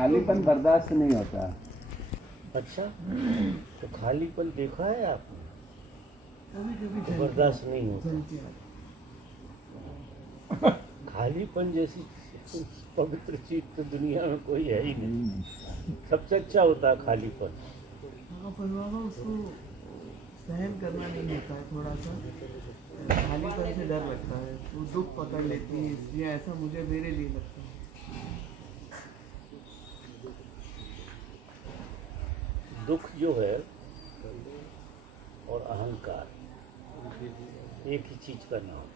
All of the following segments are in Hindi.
खालीपन बर्दाश्त नहीं होता। अच्छा, तो खालीपन देखा है आपने? तो बर्दाश्त नहीं होता। खालीपन जैसी पवित्र चीज तो दुनिया में कोई है ही नहीं। सबसे अच्छा होता है खालीपन। हाँ, पर बाबा उसको सहन करना नहीं होता है, थोड़ा सा खालीपन से डर लगता है, वो दुख पकड़ लेती है, इसलिए ऐसा मुझे मेरे लिए लगता है। दुख जो है और अहंकार एक ही चीज का नाम।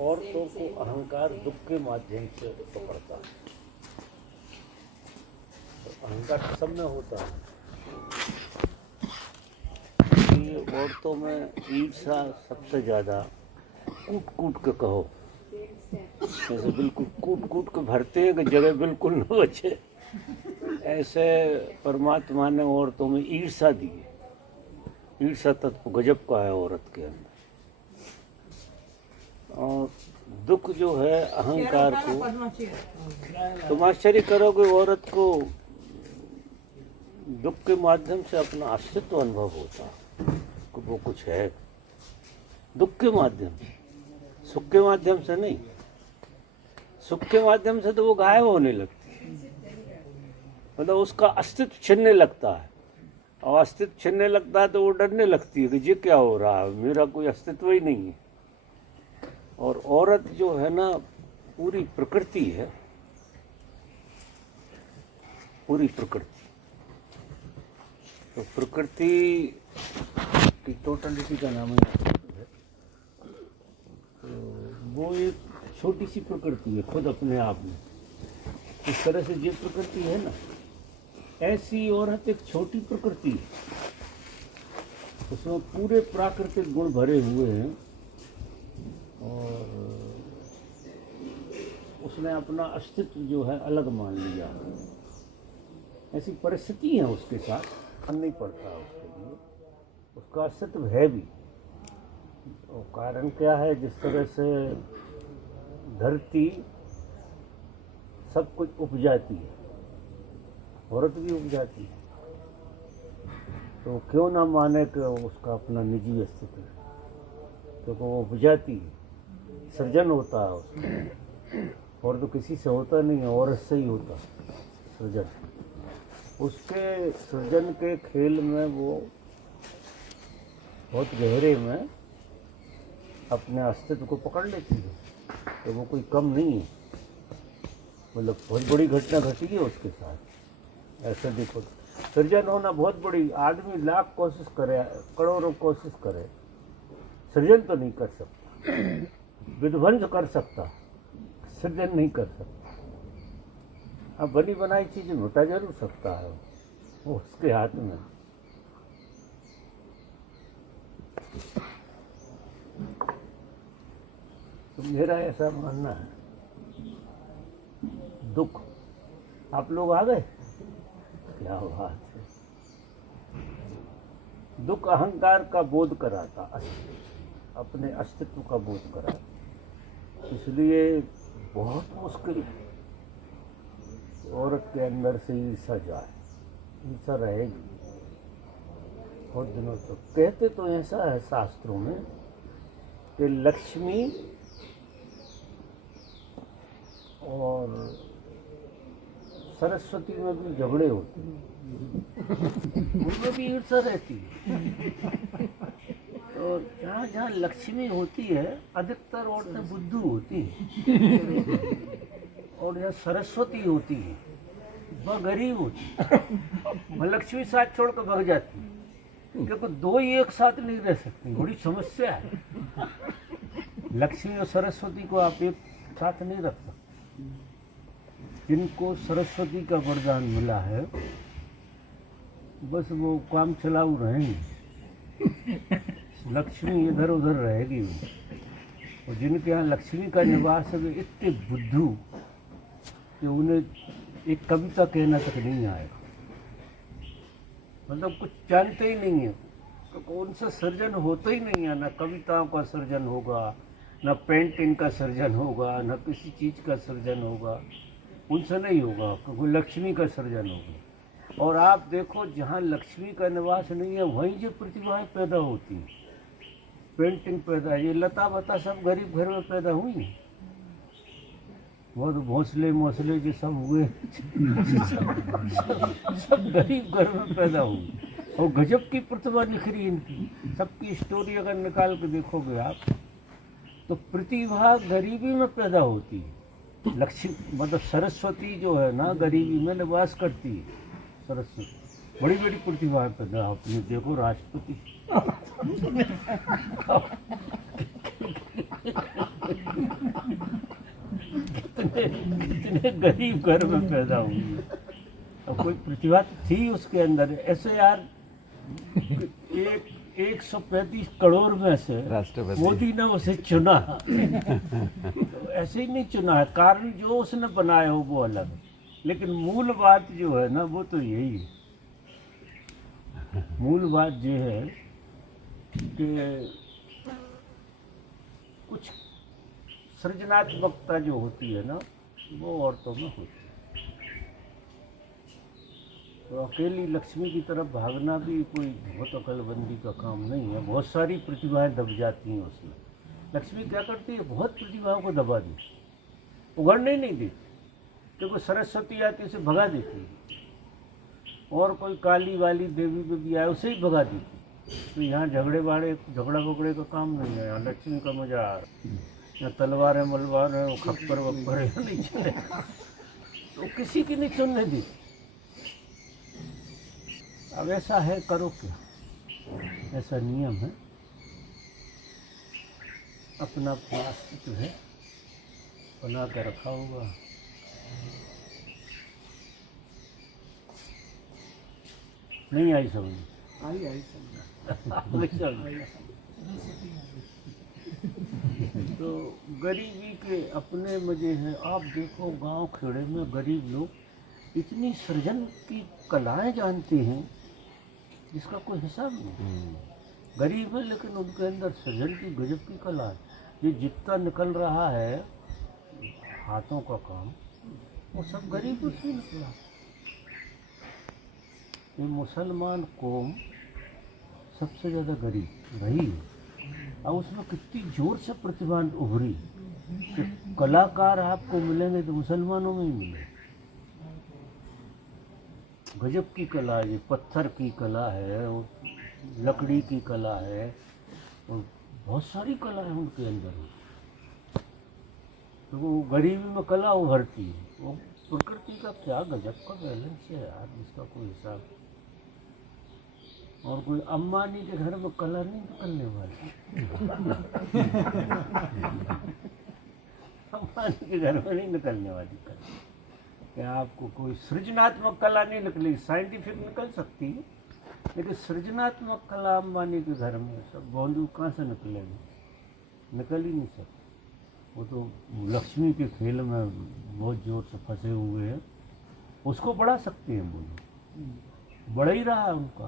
औरतों को अहंकार दुख के माध्यम से पकड़ता है। तो अहंकार सब में होता है। ये औरतों में ईर्ष्या सबसे ज्यादा कूट कूट के कहो, जैसे बिल्कुल कूट कूट के भरते हैं कि जगह बिल्कुल न बचे, ऐसे परमात्मा ने औरतों में ईर्ष्या दी है। ईर्ष्या तत्व गजब का है औरत के अंदर। और दुख जो है अहंकार को, तुम आश्चर्य करोगे औरत को दुख के माध्यम से अपना अस्तित्व अनुभव होता कि वो कुछ है। दुख के माध्यम से, सुख के माध्यम से नहीं। सुख के माध्यम से तो वो गायब होने लगती, मतलब उसका अस्तित्व छिनने लगता है। और अस्तित्व छिनने लगता है तो वो डरने लगती है कि ये क्या हो रहा है, मेरा कोई अस्तित्व ही नहीं है। और औरत जो है ना पूरी प्रकृति है, पूरी प्रकृति। तो प्रकृति की टोटलिटी का नाम है। तो वो एक छोटी सी प्रकृति है खुद अपने आप में। इस तरह से ये प्रकृति है ना, ऐसी औरत एक छोटी प्रकृति है, उसमें पूरे प्राकृतिक गुण भरे हुए हैं। और उसने अपना अस्तित्व जो है अलग मान लिया। ऐसी परिस्थिति है उसके साथ, नहीं पड़ता उसके लिए, उसका अस्तित्व है भी। और कारण क्या है, जिस तरह से धरती सब कुछ उपजाती है, औरत भी उपजाती है, तो क्यों ना माने कि उसका अपना निजी अस्तित्व है, क्योंकि वो उपजाती है, सृजन होता है उसका। और तो किसी से होता नहीं है, औरत से ही होता सृजन। उसके सृजन के खेल में वो बहुत गहरे में अपने अस्तित्व को पकड़ लेती है, तो वो कोई कम नहीं है। मतलब बहुत बड़ी घटना घटी है उसके साथ। ऐसा देखो, सृजन होना बहुत बड़ी, आदमी लाख कोशिश करे, करोड़ों कोशिश करे, सृजन तो नहीं कर सकता। विध्वंस कर सकता, सृजन नहीं कर सकता। अब बनी बनाई चीजें मिटा जरूर सकता है, वो उसके हाथ में। तो मेरा ऐसा मानना है। दुख, आप लोग आ गए, क्या बात है। दुख अहंकार का बोध कराता, अपने अस्तित्व का बोध कराता। इसलिए बहुत मुश्किल है औरत के अंदर से ईर्ष्या जाए, ईर्ष्या रहेगी बहुत दिनों तक। कहते तो ऐसा है शास्त्रों में कि लक्ष्मी और सरस्वती में भी झगड़े होते हैं, उनमें भी ईर्ष्या रहती है। तो जहाँ जहाँ लक्ष्मी होती है, अधिकतर औरतें बुद्धू होती हैं, और यहाँ सरस्वती होती है, वह गरीब होती है। वह लक्ष्मी साथ छोड़ कर भाग जाती है, क्योंकि दो ही एक साथ नहीं रह सकती, बड़ी समस्या है। लक्ष्मी और सरस्वती को आप एक साथ नहीं रख सकते। जिनको सरस्वती का वरदान मिला है, बस वो काम चलाऊ रहेंगे, लक्ष्मी इधर उधर रहेगी। और जिनके यहाँ लक्ष्मी का निवास है, वे इतने बुद्धू कि उन्हें एक कविता कहना तक नहीं आएगा, मतलब कुछ जानते ही नहीं है, तो उनसे सृजन होता ही नहीं है। ना कविताओं का सृजन होगा, न पेंटिंग का सर्जन होगा, न किसी चीज़ का सर्जन होगा, उनसे नहीं होगा, क्योंकि लक्ष्मी का सर्जन होगा। और आप देखो जहाँ लक्ष्मी का निवास नहीं है वहीं जो प्रतिभाएं पैदा होती हैं, पेंटिंग पैदा, ये लता बता सब गरीब घर में पैदा हुई हैं। वो तो भोसले मोसले जो सब हुए सब गरीब घर में पैदा हुई, और गजब की प्रतिभा निखरी इनकी। सबकी स्टोरी अगर निकाल के देखोगे आप तो प्रतिभा गरीबी में पैदा होती है। लक्ष्मी मतलब सरस्वती जो है ना गरीबी में निवास करती है। सरस्वती बड़ी बड़ी प्रतिभाएं पैदा, आपने देखो राष्ट्रपति कितने गरीब घर में पैदा हुई है। अब कोई प्रतिभा थी उसके अंदर। ऐसे यार 135 करोड़ में से राष्ट्रपति मोदी ने उसे चुना तो ऐसे ही नहीं चुना है, कारण जो उसने बनाया हो वो अलग, लेकिन मूल बात जो है ना वो तो यही है। मूल बात ये है कि कुछ सृजनात्मकता जो होती है ना वो औरतों में होती है। तो अकेली लक्ष्मी की तरफ भागना भी कोई बहुत अकलबंदी का काम नहीं है। बहुत सारी प्रतिभाएं दब जाती हैं उसमें। लक्ष्मी क्या करती है, बहुत प्रतिभाओं को दबा देती, उगड़ने ही नहीं देती। क्योंकि सरस्वती आती उसे भगा देती है, और कोई काली वाली देवी भी आए उसे ही भगा देती। तो यहाँ झगड़ा बगड़े का काम नहीं है। यहाँ लक्ष्मी का मजा, यहाँ तलवारें मलवारें खप्पर वप्पर नहीं चले, तो किसी की नहीं सुनने दी। अब ऐसा है, करो क्या, ऐसा नियम है। अपना अस्तित्व है, बना के रखा होगा। नहीं आई समझ? आई तो गरीबी के अपने मजे हैं। आप देखो गांव खेड़े में गरीब लोग इतनी सृजन की कलाएं जानते हैं जिसका कोई हिसाब नहीं। गरीब है लेकिन उनके अंदर सृजन की गजब की कला है। ये जितना निकल रहा है हाथों का काम, वो सब गरीबी से निकला। ये मुसलमान कौम सबसे ज़्यादा गरीब रही है, और उसमें कितनी जोर से प्रतिभा उभरी कि कलाकार आपको मिलेंगे तो मुसलमानों में ही मिले। गजब की कला है, पत्थर की कला है, और लकड़ी की कला है, और बहुत सारी कला है उनके अंदर। तो वो गरीबी में कला उभरती है। वो प्रकृति का क्या गजब का बैलेंस है यार, जिसका कोई हिसाब। और कोई अंबानी के घर में कला नहीं निकलने वाली अंबानी के घर में नहीं निकलने वाली कला। क्या आपको कोई सृजनात्मक कला नहीं निकलेगी? साइंटिफिक निकल सकती है, लेकिन सृजनात्मक कला अंबानी के घर में सब बंदूक कहाँ से निकलेंगे? निकल ही नहीं सकते। वो तो लक्ष्मी के खेल में बहुत जोर से फंसे हुए हैं। उसको बढ़ा सकते हैं, वो बढ़ ही रहा है उनका,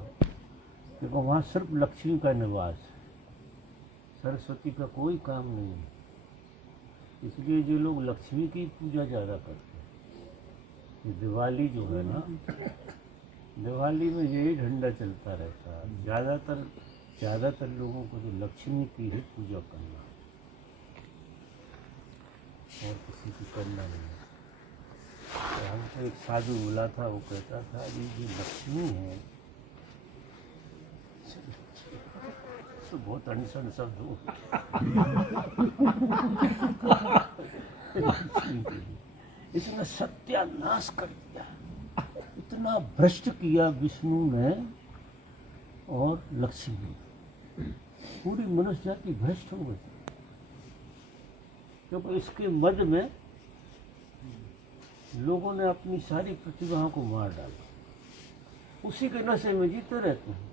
क्योंकि वहाँ सिर्फ लक्ष्मी का निवास है, सरस्वती का कोई काम नहीं है। इसलिए जो लोग लक्ष्मी की पूजा ज़्यादा करते हैं, ये दिवाली जो है ना, दिवाली में यही झंडा चलता रहता है। ज़्यादातर लोगों को तो लक्ष्मी की ही पूजा करना है, और किसी की करना नहीं है। तो हमसे एक साधु बोला था, वो कहता था ये जो लक्ष्मी है तो बहुत अनसन शब्द हो इसने सत्यानाश कर दिया, इतना भ्रष्ट किया विष्णु ने और लक्ष्मी ने। पूरी मनुष्य जाति भ्रष्ट हो गई, क्योंकि इसके मध्य में लोगों ने अपनी सारी प्रतिभाओं को मार डाला। उसी के नशे में जीते रहते हैं।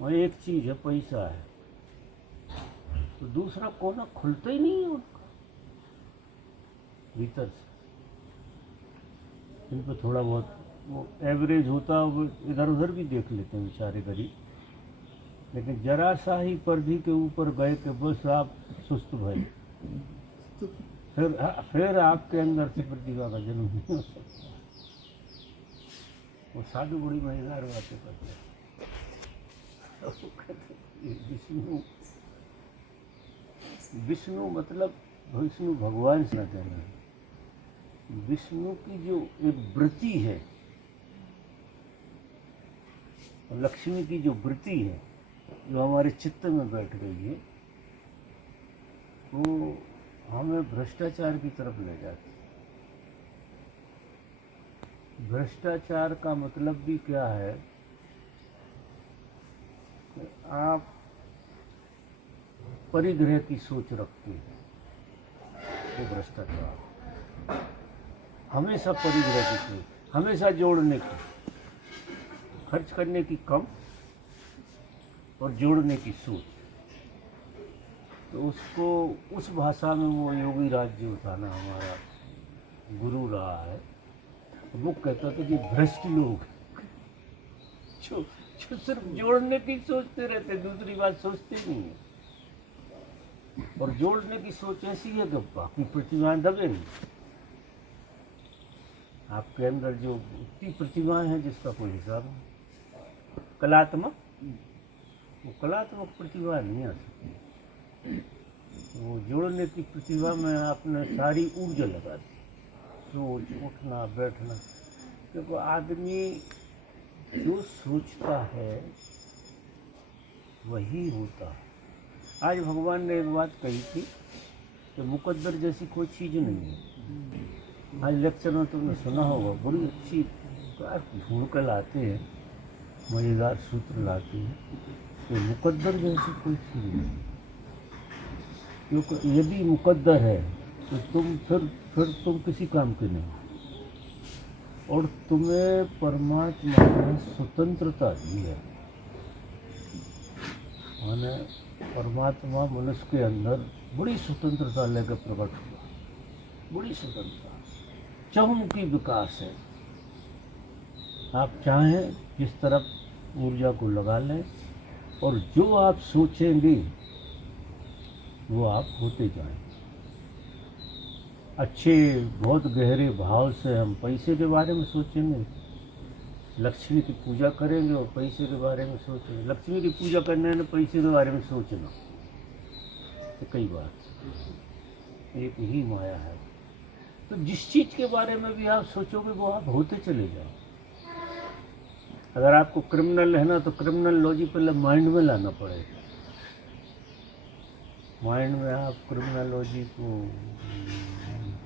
और एक चीज़ है, पैसा है, तो दूसरा कोना खुलता ही नहीं है उनका भीतर से। इन पर थोड़ा बहुत वो एवरेज होता है, वो इधर उधर भी देख लेते हैं बेचारे गरीब, लेकिन जरा सा ही परिधि के ऊपर गए कि बस आप सुस्त भय, फिर आपके अंदर से प्रतिभा का जन्म नहीं हो सकता। वो साधु बड़ी मजेदार बातें करते हैं। वो कहते हैं, विष्णु मतलब विष्णु भगवान से कहना है। विष्णु की जो एक वृत्ति है, लक्ष्मी की जो वृत्ति है जो हमारे चित्त में बैठ गई है, वो हमें भ्रष्टाचार की तरफ ले जाती है। भ्रष्टाचार का मतलब भी क्या है कि आप परिग्रह की सोच रखते हैं, वो भ्रष्टाचार। हमेशा परिग्रह की सोच, हमेशा जोड़ने की, खर्च करने की कम और जोड़ने की सोच। तो उसको उस भाषा में वो योगी राज जो था ना, हमारा गुरु रहा है, वो कहता था कि भ्रष्ट लोग जो सिर्फ जोड़ने की सोचते रहते, दूसरी बात सोचते नहीं है। और जोड़ने की सोच ऐसी है कि बाकी प्रतिभाएं दबे नहीं। आपके अंदर जो इतनी प्रतिभाएं हैं जिसका कोई हिसाब नहीं। कलात्मक, वो कलात्मक प्रतिभा नहीं आ सकती। वो जोड़ने की प्रतिभा में आपने सारी ऊर्जा लगा दी, सोच, उठना बैठना। क्योंकि आदमी जो सोचता है वही होता है। आज भगवान ने एक बात कही थी कि मुकद्दर जैसी कोई चीज़ नहीं है। आज लेक्चर में तुमने सुना होगा, बड़ी अच्छी ढूंढ कर लाते हैं, मज़ेदार सूत्र लाते हैं कि मुकद्दर जैसी कोई चीज़ नहीं। क्योंकि यदि मुकद्दर है तो तुम फिर तुम किसी काम के नहीं। और तुम्हें परमात्मा ने स्वतंत्रता दी है। माने परमात्मा मनुष्य के अंदर बड़ी स्वतंत्रता लेकर प्रकट हुआ, बड़ी स्वतंत्रता, चहुमुखी विकास है। आप चाहें जिस तरफ ऊर्जा को लगा लें, और जो आप सोचेंगे वो आप होते जाएं। अच्छे बहुत गहरे भाव से हम पैसे के बारे में सोचेंगे, लक्ष्मी की पूजा करेंगे और पैसे के बारे में सोचेंगे। लक्ष्मी की पूजा करने में पैसे के बारे में सोचना तो कई बात एक ही माया है। तो जिस चीज़ के बारे में भी आप सोचोगे वो आप होते चले जाओ। अगर आपको क्रिमिनल है ना, तो क्रिमिनल लॉजी पहले माइंड में लाना पड़ेगा। माइंड में आप क्रिमिनोलॉजी को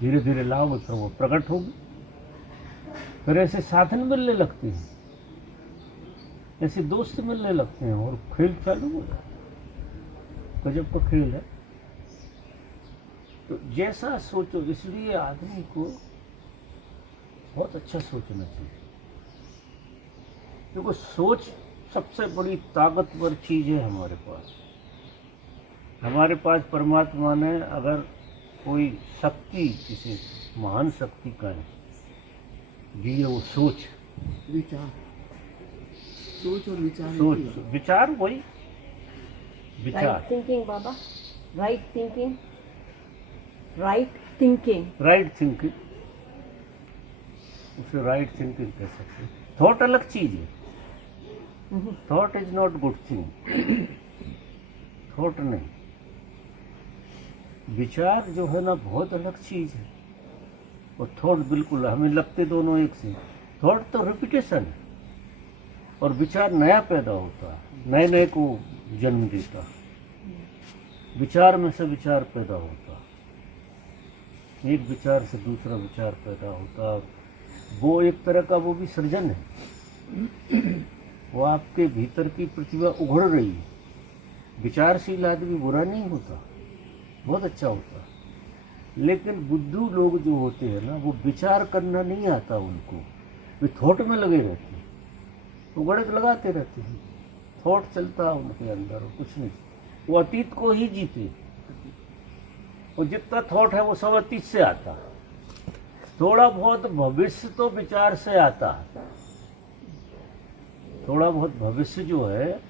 धीरे धीरे लाओगे तो वो प्रकट होगी। फिर ऐसे साधन मिलने लगते हैं, ऐसे दोस्त मिलने लगते हैं और खेल चालू हो जाता है। गजब का खेल है। तो जैसा सोचो, इसलिए आदमी को बहुत अच्छा सोचना चाहिए। क्योंकि सोच सबसे बड़ी ताकतवर चीज़ है हमारे पास। हमारे पास परमात्मा ने अगर कोई शक्ति, किसी महान शक्ति का है दी है, वो सोच, विचार, सोच और विचार। सोच, विचार, वही विचार, राइट थिंकिंग बाबा, right thinking, right thinking, right thinking, उसे राइट थिंकिंग कह सकते हैं। थॉट अलग चीज है। Thought is not good thing, thought नहीं। विचार जो है ना बहुत अलग चीज है, और थॉट बिल्कुल, हमें लगते दोनों एक से। थॉट तो रिपीटेशन है और विचार नया पैदा होता है, नए नए को जन्म देता है। विचार में से विचार पैदा होता है, एक विचार से दूसरा विचार पैदा होता है। वो एक तरह का वो भी सृजन है। वो आपके भीतर की प्रतिभा उघड़ रही है। विचारशील आदमी बुरा नहीं होता, बहुत अच्छा होता है। लेकिन बुद्धू लोग जो होते हैं ना, वो विचार करना नहीं आता उनको, वे थॉट में लगे रहते हैं, वो गड़क लगाते रहते हैं। थॉट चलता है उनके अंदर, कुछ नहीं। वो अतीत को ही जीते, और जितना थॉट है वो सब अतीत से आता है। थोड़ा बहुत भविष्य तो विचार से आता है। थोड़ा बहुत भविष्य जो है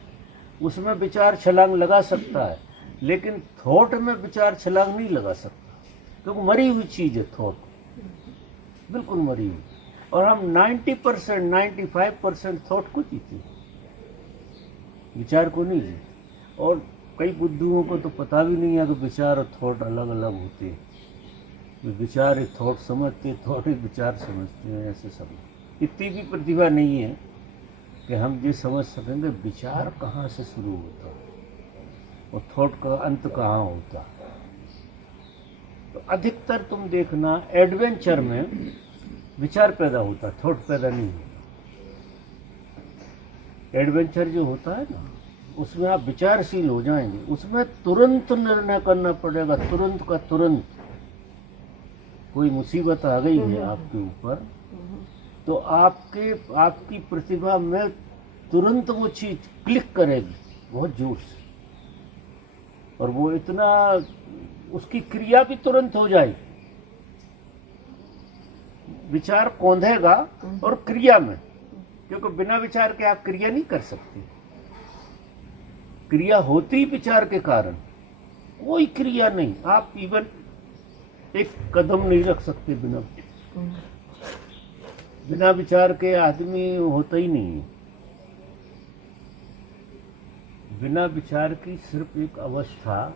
उसमें विचार छलांग लगा सकता है, लेकिन थॉट में विचार छलांग नहीं लगा सकता, क्योंकि मरी हुई चीज है थॉट, बिल्कुल मरी हुई। और हम 90% 95% थॉट को जीते हैं, विचार को नहीं जीते। और कई बुद्धुओं को तो पता भी नहीं है कि विचार और थॉट अलग अलग होते हैं। वे विचार एक थॉट समझते, थॉट एक विचार समझते हैं, ऐसे समझ। इतनी भी प्रतिभा नहीं है कि हम ये समझ सकेंगे विचार कहाँ से शुरू होता है और थॉट का अंत कहाँ होता है। तो अधिकतर तुम देखना एडवेंचर में विचार पैदा होता है, थॉट पैदा नहीं होता। एडवेंचर जो होता है ना, उसमें आप विचारशील हो जाएंगे, उसमें तुरंत निर्णय करना पड़ेगा, तुरंत का तुरंत। कोई मुसीबत आ गई है आपके ऊपर, तो आपकी प्रतिभा में तुरंत वो चीज क्लिक करेगी बहुत जोर से, और वो इतना, उसकी क्रिया भी तुरंत हो जाएगी। विचार कौंधेगा और क्रिया में, क्योंकि बिना विचार के आप क्रिया नहीं कर सकते। क्रिया होती विचार के कारण, कोई क्रिया नहीं, आप इवन एक कदम नहीं रख सकते बिना विचार के। आदमी होता ही नहीं है। बिना विचार की सिर्फ एक अवस्था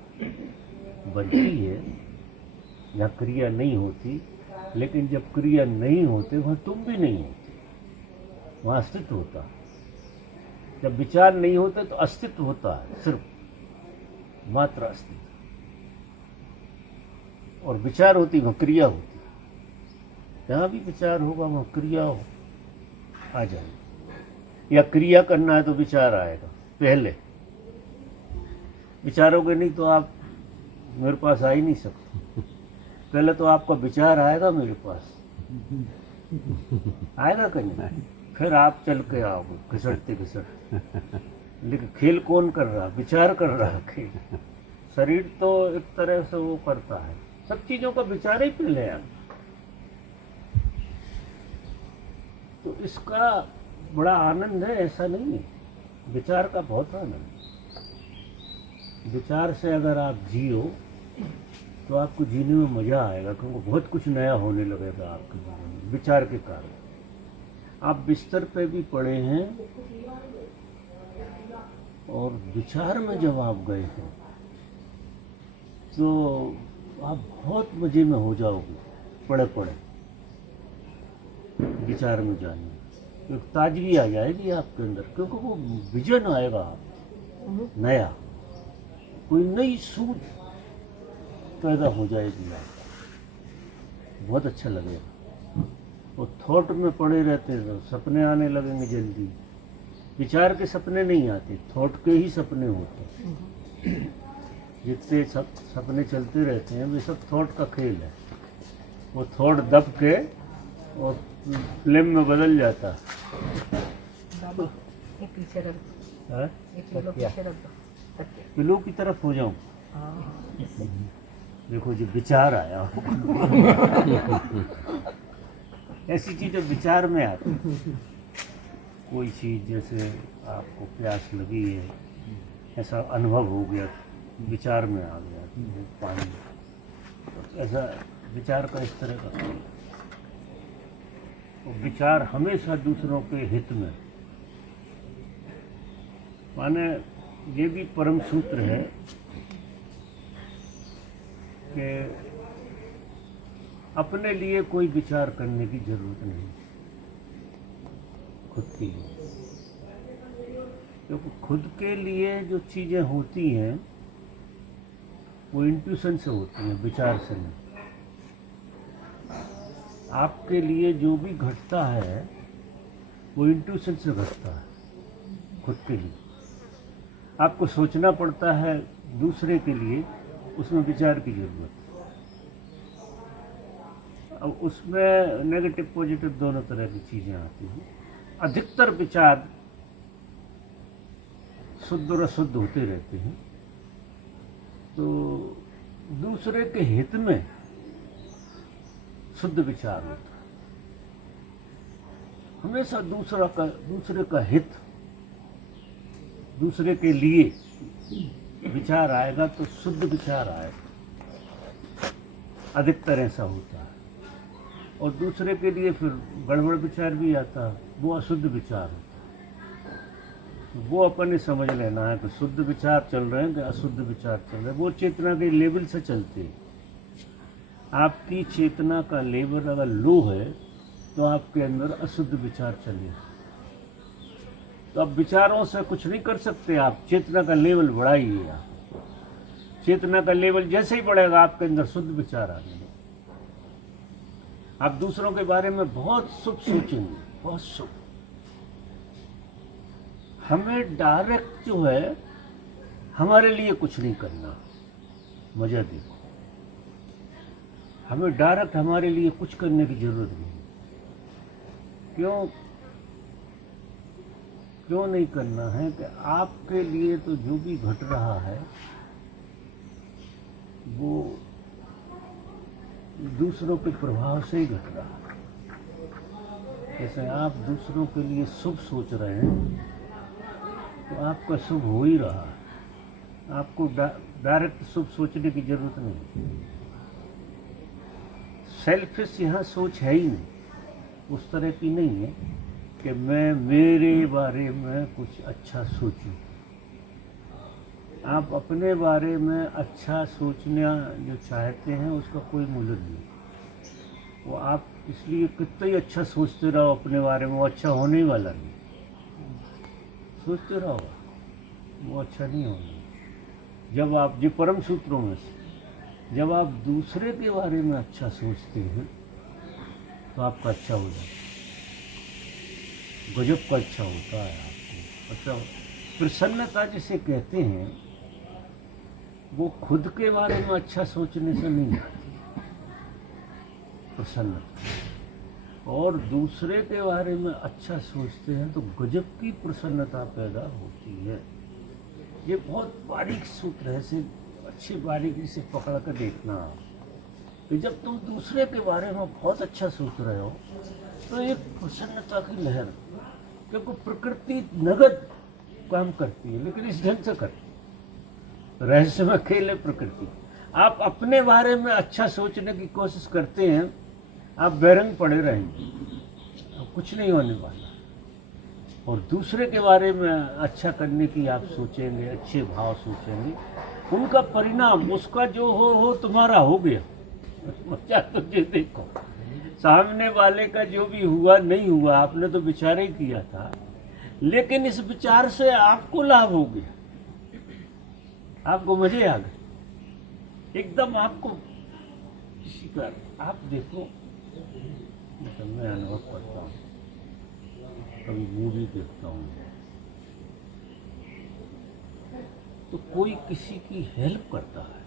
बनती है जहाँ क्रिया नहीं होती, लेकिन जब क्रिया नहीं होते वहाँ तुम भी नहीं होते, वहाँ अस्तित्व होता है। जब विचार नहीं होते तो अस्तित्व होता है, सिर्फ मात्र अस्तित्व। और विचार होती वहाँ क्रिया होती, जहाँ भी विचार होगा वहाँ क्रिया आ जाएगी। या क्रिया करना है तो विचार आएगा पहले, विचारोगे नहीं तो आप मेरे पास आ ही नहीं सकते। पहले तो आपका विचार आएगा मेरे पास, आएगा कहीं, फिर आप चल के आओगे घिसटते घिसटते। लेकिन खेल कौन कर रहा, विचार कर रहा है खेल। शरीर तो एक तरह से वो करता है, सब चीजों का विचार ही पहले है। तो इसका बड़ा आनंद है, ऐसा नहीं है, विचार का बहुत आनंद है। विचार से अगर आप जियो तो आपको जीने में मजा आएगा, क्योंकि बहुत कुछ नया होने लगेगा आपके जीवन में विचार के कारण। आप बिस्तर पे भी पड़े हैं और विचार में जब आप गए हैं तो आप बहुत मजे में हो जाओगे पड़े पड़े विचार में जाने। एक ताजगी आ जाएगी आपके अंदर, क्योंकि वो विजन आएगा नया, कोई नई सूझ पैदा हो जाएगी आपको, बहुत अच्छा लगेगा। और थॉट में पड़े रहते हैं तो सपने आने लगेंगे जल्दी। विचार के सपने नहीं आते, थॉट के ही सपने होते हैं। जितने सब सपने चलते रहते हैं वे सब थॉट का खेल है। वो थॉट दब के और फिल्म में बदल जाता है। बाबा ये पीछे रख दो, हाँ? ये पिलो पीछे रख दो, तकिया। पिलो की तरफ हो जाऊं। देखो जो विचार आया ऐसी चीज़ विचार में आती। कोई चीज़ जैसे आपको प्यास लगी है, ऐसा अनुभव हो गया, विचार में आ गया पानी, तो ऐसा विचार का इस तरह का। तो विचार हमेशा दूसरों के हित में, माने ये भी परम सूत्र है कि अपने लिए कोई विचार करने की जरूरत नहीं, खुद के लिए। क्योंकि खुद के लिए जो चीज़ें होती हैं वो इंट्यूशन से होती हैं, विचार से नहीं। आपके लिए जो भी घटता है वो इंट्यूशन से घटता है। खुद के लिए आपको सोचना पड़ता है, दूसरे के लिए उसमें विचार की जरूरत है। अब उसमें नेगेटिव पॉजिटिव दोनों तरह की चीज़ें आती हैं। अधिकतर विचार शुद्ध और अशुद्ध होते रहते हैं, तो दूसरे के हित में शुद्ध विचार होता है। हमेशा दूसरे का हित दूसरे के लिए विचार आएगा तो शुद्ध विचार आएगा, अधिकतर ऐसा होता है। और दूसरे के लिए फिर गड़बड़ विचार भी आता है, वो अशुद्ध विचार होता है। वो अपन ने समझ लेना है कि शुद्ध विचार चल रहे हैं कि अशुद्ध विचार चल रहे हैं, वो चेतना के लेवल से चलते हैं। आपकी चेतना का लेवल अगर लो है तो आपके अंदर अशुद्ध विचार चले, तो अब विचारों से कुछ नहीं कर सकते आप। चेतना का लेवल बढ़ाइए आप, चेतना का लेवल जैसे ही बढ़ेगा आपके अंदर शुद्ध विचार आने लगेंगे। आप दूसरों के बारे में बहुत शुभ सोचेंगे, बहुत शुभ। हमें डायरेक्ट जो है हमारे लिए कुछ नहीं करना, मजा देखो, हमें डायरेक्ट हमारे लिए कुछ करने की जरूरत नहीं। क्यों नहीं करना है कि आपके लिए तो जो भी घट रहा है वो दूसरों के प्रभाव से ही घट रहा है। जैसे आप दूसरों के लिए शुभ सोच रहे हैं तो आपका शुभ हो ही रहा है, आपको डायरेक्ट शुभ सोचने की जरूरत नहीं। सेल्फिश यहाँ सोच है ही नहीं, उस तरह की नहीं है कि मैं मेरे बारे में कुछ अच्छा सोचूं। आप अपने बारे में अच्छा सोचना जो चाहते हैं उसका कोई मूल्य नहीं। वो आप इसलिए कितना ही अच्छा सोचते रहो अपने बारे में, वो अच्छा होने ही वाला नहीं। सोचते रहो वो अच्छा नहीं होगा। जब आप जो परम सूत्रों में से जब आप दूसरे के बारे में अच्छा सोचते हैं तो आपका अच्छा हो जाता है, गजब का अच्छा होता है आपको। अच्छा, प्रसन्नता जिसे कहते हैं वो खुद के बारे में अच्छा सोचने से नहीं आती प्रसन्नता, और दूसरे के बारे में अच्छा सोचते हैं तो गजब की प्रसन्नता पैदा होती है। ये बहुत बारीक सूत्र है, से अच्छी बारीकी से पकड़ कर देखना कि जब तुम दूसरे के बारे में बहुत अच्छा सोच रहे हो तो एक प्रसन्नता की लहर, क्योंकि प्रकृति नगद काम करती है लेकिन इस ढंग से करती है, रहस्य में खेल है प्रकृति। आप अपने बारे में अच्छा सोचने की कोशिश करते हैं, आप बेरंग पड़े रहेंगे, कुछ नहीं होने वाला। और दूसरे के बारे में अच्छा करने की आप सोचेंगे, अच्छे भाव सोचेंगे, उनका परिणाम उसका जो हो तुम्हारा हो गया। मजा तो ये देखो, सामने वाले का जो भी हुआ नहीं हुआ, आपने तो विचार ही किया था, लेकिन इस विचार से आपको लाभ हो गया, आपको मजे आ गए एकदम। आपको किसी का आप देखो, मैं अनुभव करता हूँ, कभी मूवी देखता हूँ तो कोई किसी की हेल्प करता है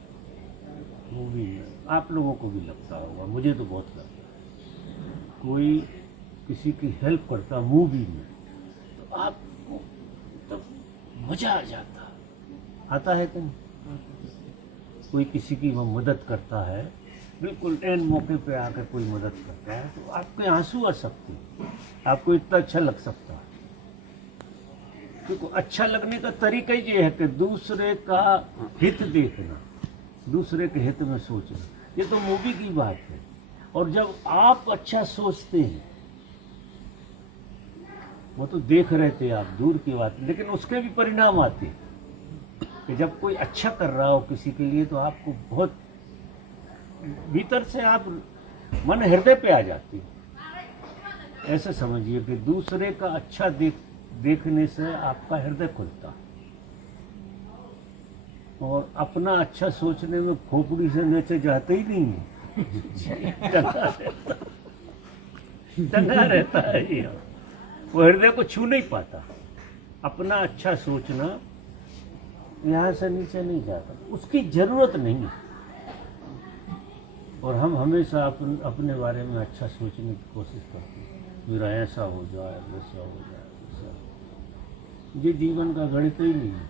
मूवी में, आप लोगों को भी लगता होगा, मुझे तो बहुत लगता है। कोई किसी की हेल्प करता मूवी में तो आपको तब मजा आ जाता, आता है कि नहीं? कोई किसी की वो मदद करता है, बिल्कुल एन मौके पे आकर कोई मदद करता है तो आपके आंसू आ सकते हैं, आपको इतना अच्छा लग सकता है। क्योंकि अच्छा लगने का तरीका ही ये है कि दूसरे का हित देखना, दूसरे के हित में सोचना, ये तो मूवी की बात है। और जब आप अच्छा सोचते हैं, वो तो देख रहे थे आप, दूर की बात, लेकिन उसके भी परिणाम आते हैं कि जब कोई अच्छा कर रहा हो किसी के लिए तो आपको बहुत भीतर से आप मन हृदय पे आ जाती है। ऐसे समझिए कि दूसरे का अच्छा देखने से आपका हृदय खुलता, और अपना अच्छा सोचने में खोपड़ी से नीचे जाते ही नहीं है, टंगा रहता है ये, वो हृदय को छू नहीं पाता। अपना अच्छा सोचना यहाँ से नीचे नहीं जाता, उसकी जरूरत नहीं है। और हम हमेशा अपने बारे में अच्छा सोचने की कोशिश करते हैं, मेरा ऐसा हो जाए, वैसा हो जाए, वैसा। ये जीवन का गणित ही नहीं है,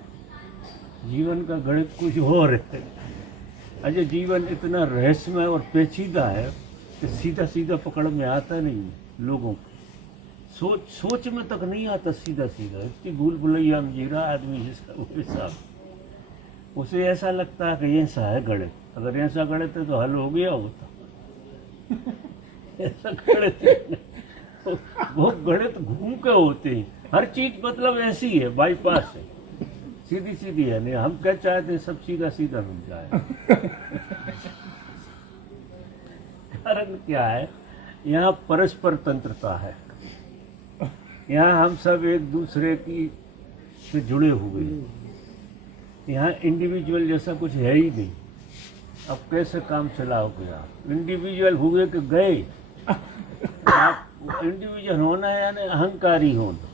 जीवन का गणित कुछ और है। अजय जीवन इतना रहस्यमय और पेचीदा है कि सीधा सीधा पकड़ में आता नहीं है लोगों को। सोच में तक नहीं आता सीधा सीधा, इतनी भूल भुलैया में जी रहा आदमी जिसका वो हिसाब, उसे ऐसा लगता है कि ऐसा है गणित, अगर ऐसा गणित है तो हल हो गया होता। ऐसा गणित है, वो गणित घूम के होते हैं, हर चीज मतलब ऐसी है, बाईपास है, सीधी सीधी है। नहीं हम क्या चाहते हैं सब सीधा सीधा मिल जाए। कारण क्या है, यहाँ परस्पर तंत्रता है, यहाँ हम सब एक दूसरे की से जुड़े हुए हैं, यहाँ इंडिविजुअल जैसा कुछ है ही नहीं। अब कैसे काम चलाओगे आप, इंडिविजुअल हुए कि गए। आप इंडिविजुअल होना है यानी अहंकारी होना।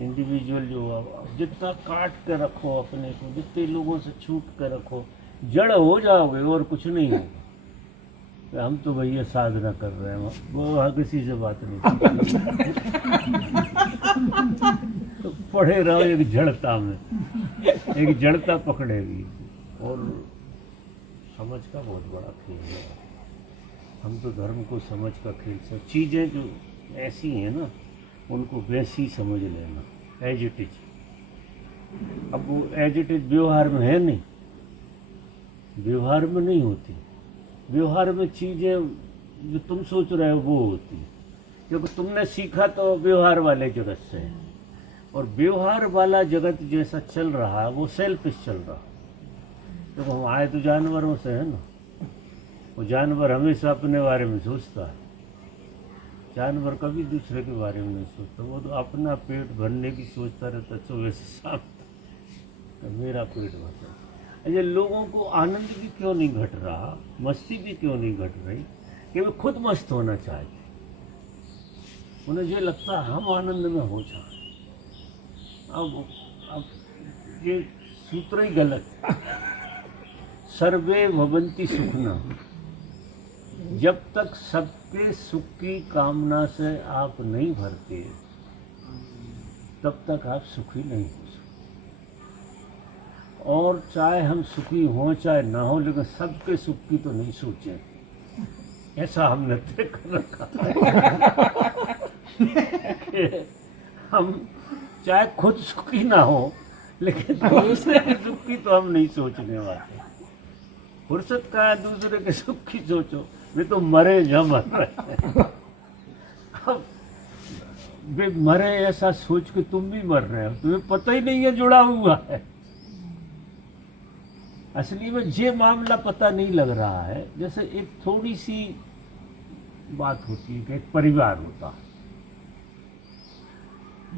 इंडिविजुअल जो आप जितना काट के रखो अपने को, जितने लोगों से छूट के रखो, जड़ हो जाओगे और कुछ नहीं होगा। हम तो भैया साधना कर रहे हैं, वो वहाँ किसी से बात नहीं तो पढ़े रहो एक जड़ता में, एक जड़ता पकड़ेगी। और समझ का बहुत बड़ा खेल है, हम तो धर्म को समझ का खेल से, चीज़ें जो ऐसी हैं ना उनको वैसी समझ लेना, एज इट इज। अब वो एज इट इज व्यवहार में है नहीं, व्यवहार में नहीं होती। व्यवहार में चीज़ें जो तुम सोच रहे हो वो होती, क्योंकि तुमने सीखा तो व्यवहार वाले जगत से है, और व्यवहार वाला जगत जैसा चल रहा वो सेल्फिश चल रहा। तो हम आए तो जानवरों से है ना, वो जानवर हमेशा अपने बारे में सोचता है, जानवर कभी दूसरे के बारे में नहीं सोचता, वो तो अपना पेट भरने की सोचता रहता, सुबह से शाम तक तो मेरा पेट भरता। अच्छा, लोगों को आनंद भी क्यों नहीं घट रहा, मस्ती भी क्यों नहीं घट रही, कि वे खुद मस्त होना चाहते, उन्हें ये लगता है हम आनंद में हो जाए। अब ये सूत्र ही गलत है। सर्वे भवन्ति सुखना, जब तक सबके सुख की कामना से आप नहीं भरते तब तक आप सुखी नहीं हो सकते। और चाहे हम सुखी हों चाहे ना हो, लेकिन सबके सुख की तो नहीं सोचें, ऐसा हमने तय कर रखा है। हम चाहे खुद सुखी ना हो लेकिन दूसरे के सुख की तो हम नहीं सोचने वाले। फुर्सत का है दूसरे के सुख की सोचो, वे तो मरे जब मर रहे हैं। अब वे मरे ऐसा सोच के तुम भी मर रहे हो, तुम्हें पता ही नहीं है जुड़ा हुआ है। असली में ये मामला पता नहीं लग रहा है। जैसे एक थोड़ी सी बात होती है कि एक परिवार होता है,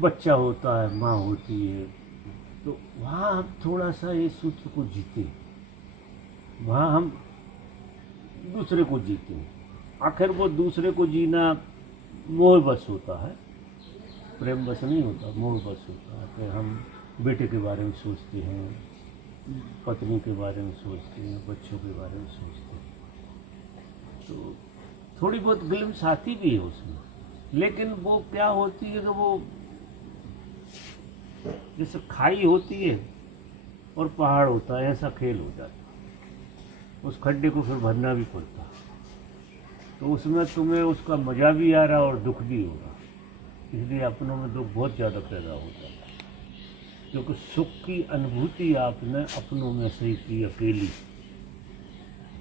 बच्चा होता है, माँ होती है, तो वहाँ हम थोड़ा सा ये सूत्र को जीते, वहाँ हम दूसरे को जीते हैं। आखिर वो दूसरे को जीना मोह बस होता है, प्रेम बस नहीं होता, मोह बस होता है कि हम बेटे के बारे में सोचते हैं, पत्नी के बारे में सोचते हैं, बच्चों के बारे में सोचते हैं, तो थोड़ी बहुत गिल्म आती भी है उसमें। लेकिन वो क्या होती है कि वो जैसे खाई होती है और पहाड़ होता है, ऐसा खेल हो जाता है। उस खड्डे को फिर भरना भी पड़ता है, तो उसमें तुम्हें उसका मज़ा भी आ रहा और दुख भी होगा, इसलिए अपनों में दुख बहुत ज़्यादा पैदा होता है। क्योंकि सुख की अनुभूति आपने अपनों में से ही की, अकेली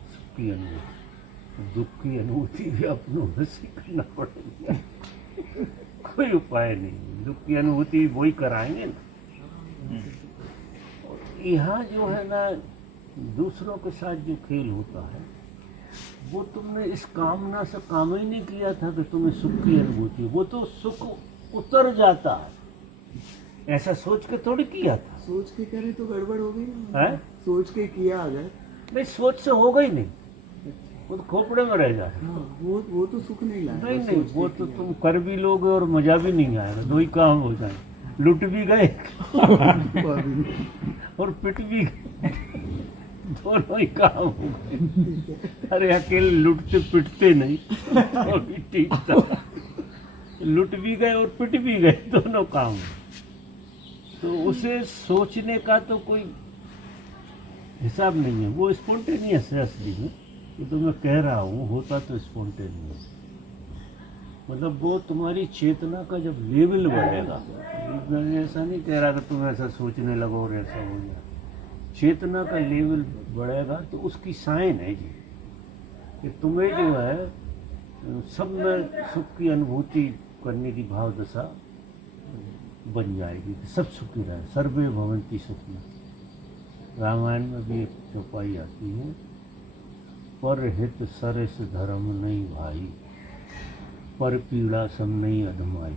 सुख की अनुभूति, दुख की अनुभूति भी अपनों में से करना पड़ेगा। कोई उपाय नहीं, दुख की अनुभूति वही कराएंगे ना। और यहाँ जो है ना दूसरों के साथ जो खेल होता है, वो तुमने इस कामना से काम ही नहीं किया था कि तुम्हें सुख की अनुभूति, वो तो सुख उतर जाता है, ऐसा सोच के थोड़ी किया था। सोच के करे तो गड़बड़ हो गई ना, है? सोच के किया अगर नहीं, सोच से हो गई नहीं, वो तो खोपड़े में रह जाए। हाँ, वो तो सुख नहीं लाया। नहीं नहीं, वो तो तुम कर भी लोगे और मजा भी नहीं आएगा, दो ही काम हो जाए, लुट भी गए और पिट भी गए, दोनों ही काम हो गए। अरे अकेले लुटते पिटते नहीं, वो भी ठीक था, लुट भी गए और पिट भी गए, दोनों काम। तो उसे सोचने का तो कोई हिसाब नहीं है, वो स्पॉन्टेनियस है असली में। ये तो मैं कह रहा हूँ, होता तो स्पॉन्टेनियस, मतलब वो तुम्हारी चेतना का जब लेवल बढ़ेगा, मैं ऐसा नहीं कह रहा कि तुम ऐसा सोचने लगो और ऐसा हो गया, चेतना का लेवल बढ़ेगा तो उसकी साइन है जी कि तुम्हें जो है सब में सुख की अनुभूति करने की भाव दशा बन जाएगी, सब सुखी रहे, सर्वे भवंती सुखी। रामायण में भी एक चौपाई आती है, पर हित सरस धर्म नहीं भाई, पर पीड़ा सम नहीं अधमाई।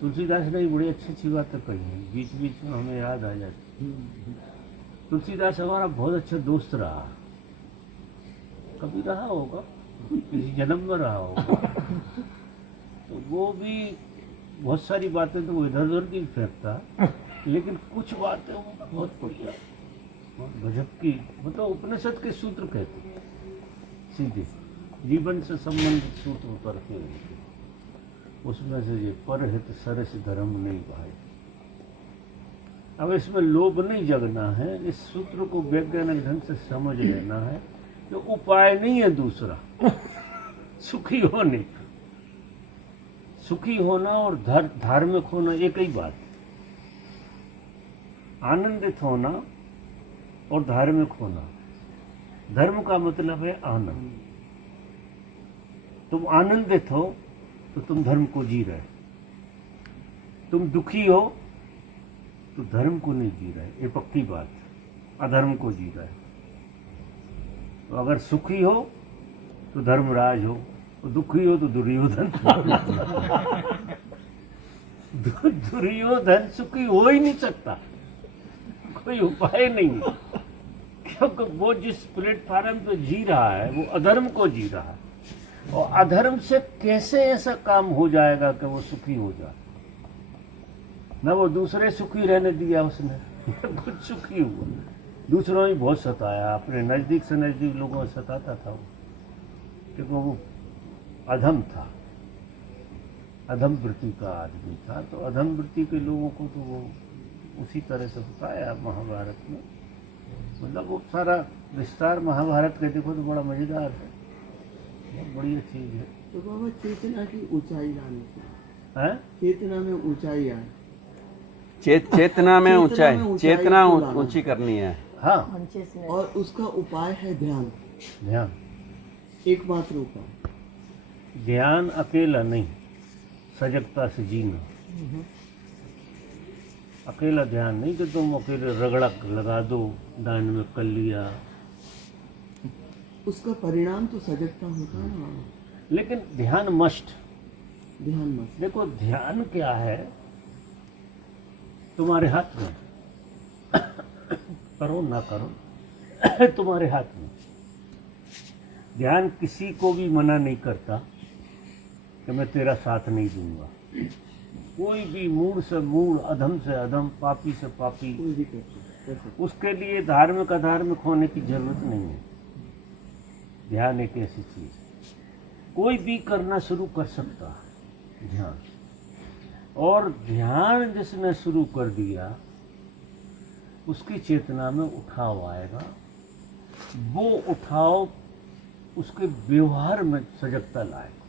तुलसीदास ने बड़ी अच्छी अच्छी बातें कही हैं, बीच बीच में हमें याद आ जाती। तुलसीदास हमारा बहुत अच्छा दोस्त रहा, कभी रहा होगा, किसी जन्म में रहा होगा। तो वो भी बहुत सारी बातें तो वो इधर उधर की फेंकता, लेकिन कुछ बातें वो बहुत बढ़िया, बहुत गजब की, मतलब उपनिषद के सूत्र कहते हैं, सीधे जीवन से संबंधित सूत्र उतरते हैं उसमें से ये परहित सरस धर्म नहीं भाई। अब इसमें लोभ नहीं जगना है, इस सूत्र को वैज्ञानिक ढंग से समझ लेना है कि उपाय नहीं है दूसरा सुखी होने का। सुखी होना और धार्मिक होना एक ही बात है। आनंदित होना और धार्मिक होना, धर्म का मतलब है आनंद। तुम आनंदित हो तो तुम धर्म को जी रहे, तुम दुखी हो तो धर्म को नहीं जी रहे, ये पक्की बात है, अधर्म को जी रहे। तो अगर सुखी हो तो धर्मराज हो, तो दुखी हो तो दुर्योधन। दुर्योधन सुखी हो ही नहीं सकता, कोई उपाय नहीं है, क्योंकि वो जिस प्लेटफार्म पे जी रहा है वो अधर्म को जी रहा है, और अधर्म से कैसे ऐसा काम हो जाएगा कि वो सुखी हो जाए। न वो दूसरे सुखी रहने दिया उसने, खुद सुखी हुआ, दूसरों ही बहुत सताया, अपने नज़दीक से नज़दीक लोगों को सताता था वो, क्योंकि वो अधम था, अधम वृत्ति का आदमी था। तो अधम वृत्ति के लोगों को तो वो उसी तरह से बताया महाभारत में, मतलब वो सारा विस्तार महाभारत का देखो तो बड़ा मज़ेदार है, बहुत बढ़िया चीज़ है। तो बाबा चेतना की ऊंचाई जाने की, हैं? चेतना में ऊंचाई आए, चेतना में ऊंचाई, ऊंचाई चेतना को लाना। ऊंची करनी है। हाँ, कॉन्शियसनेस। और उसका उपाय है ध्यान, ध्यान, एकमात्र उपाय। ध्यान अकेला नहीं, सजगता से जीना। अकेला ध्यान नहीं कि तुम अकेले रगड़क लगा दो, दान में कर लिया, उसका परिणाम तो सजगता होता है ना। लेकिन ध्यान मस्ट। ध्यान मत। देखो ध्यान क्या है, तुम्हारे हाथ में, करो ना करो तुम्हारे हाथ में। ध्यान किसी को भी मना नहीं करता कि मैं तेरा साथ नहीं दूंगा। कोई भी मूड से मूड, अधम से अधम, पापी से पापी, कोई भी करते हैं, उसके लिए धार्मिक अधार्मिक होने की जरूरत नहीं है। ध्यान एक ऐसी चीज है, कोई भी करना शुरू कर सकता है ध्यान। और ध्यान जिसने शुरू कर दिया उसकी चेतना में उठाव आएगा, वो उठाव उसके व्यवहार में सजगता लाएगा,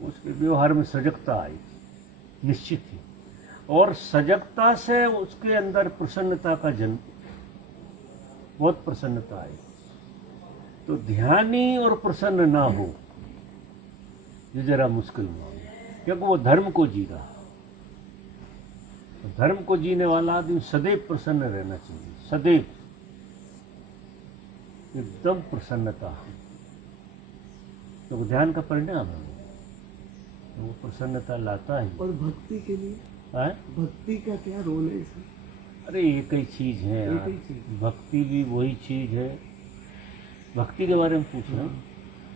उसके व्यवहार में सजगता आएगी निश्चित ही। और सजगता से उसके अंदर प्रसन्नता का जन्म, बहुत प्रसन्नता आएगी। तो ध्यानी और प्रसन्न ना हो ये जरा मुश्किल मामला, क्योंकि वो धर्म को जी रहा। तो धर्म को जीने वाला आदमी सदैव प्रसन्न रहना चाहिए, सदैव एकदम प्रसन्नता हो, तो ध्यान का परिणाम है तो वो प्रसन्नता लाता ही। और भक्ति के लिए, है? भक्ति का क्या रोल है इसमें? अरे एक ही चीज है एक यार, ही चीज। भक्ति भी वही चीज है। भक्ति के बारे में पूछ रहा हूँ,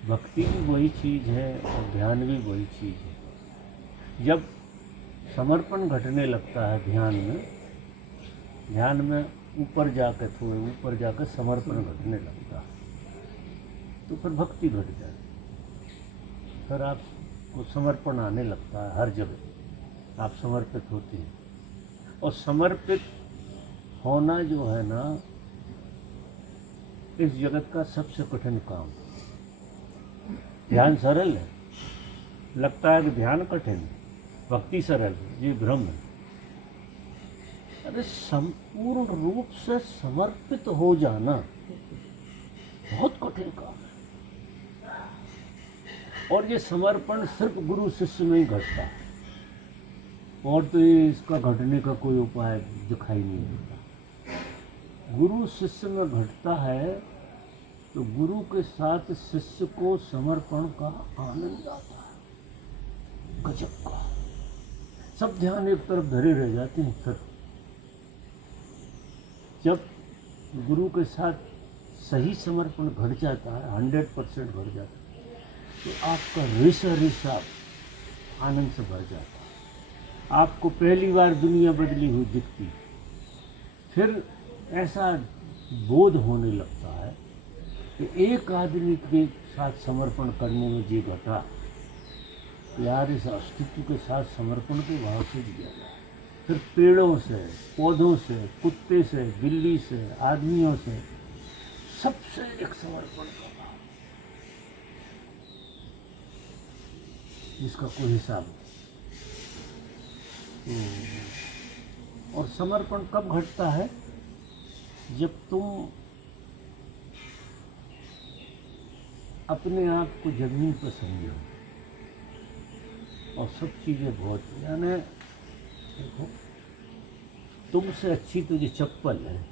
भक्ति भी वही चीज है और ध्यान भी वही चीज है। जब समर्पण घटने लगता है ध्यान में ऊपर जाकर, थोड़े ऊपर जाकर समर्पण घटने लगता है, तो फिर भक्ति घट जाती, फिर आपको समर्पण आने लगता है, हर जगह आप समर्पित होते हैं। और समर्पित होना जो है ना, इस जगत का सबसे कठिन काम। ध्यान सरल है, लगता है कि ध्यान कठिन है, भक्ति सरल है, ये भ्रम है। अरे संपूर्ण रूप से समर्पित हो जाना बहुत कठिन काम है, और ये समर्पण सिर्फ गुरु शिष्य में ही घटता है, और तो ये इसका घटने का कोई उपाय दिखाई नहीं देता। गुरु शिष्य में घटता है तो गुरु के साथ शिष्य को समर्पण का आनंद आता है, गजब का। सब ध्यान एक तरफ धरे रह जाते हैं। फिर जब गुरु के साथ सही समर्पण घट जाता है, 100% घट जाता है, तो आपका रिसा आनंद से भर जाता है। आपको पहली बार दुनिया बदली हुई दिखती है। फिर ऐसा बोध होने लगता है कि एक आदमी के साथ समर्पण करने में जी घटा, यार इस अस्तित्व के साथ समर्पण के भाव से दिया जाए। फिर पेड़ों से, पौधों से, कुत्ते से, बिल्ली से, आदमियों से, सबसे एक समर्पण का भाव जिसका कोई हिसाब नहीं। और समर्पण कब घटता है? जब तुम अपने आप को जमीन पर समझो और सब चीजें बहुत, यानी देखो तुमसे अच्छी तो ये चप्पल है,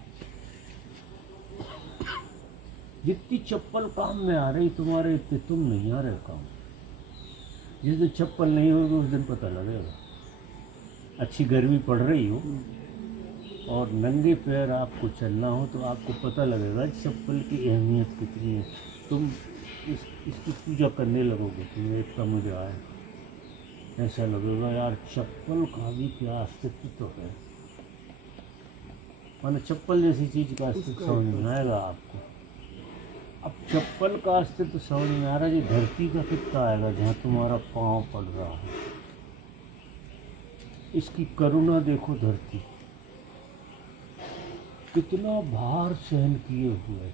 जितनी चप्पल काम में आ रही तुम्हारे, इतने तुम नहीं आ रहे काम। जिस दिन चप्पल नहीं होगी उस दिन पता लगेगा। अच्छी गर्मी पड़ रही हो और नंगे पैर आपको चलना हो तो आपको पता लगेगा चप्पल की अहमियत कितनी है। तुम इसकी पूजा करने लगोगे, तुम्हें इतना मुझे आए, ऐसा लगेगा यार चप्पल का भी क्या अस्तित्व तो है। माने चप्पल जैसी चीज का अस्तित्व समझ में आएगा आपको। अब चप्पल का अस्तित्व समझ में आ रहा है, ये धरती का कितना आएगा जहाँ तुम्हारा पाँव पड़ रहा है। इसकी करुणा देखो, धरती कितना भार सहन किए हुए,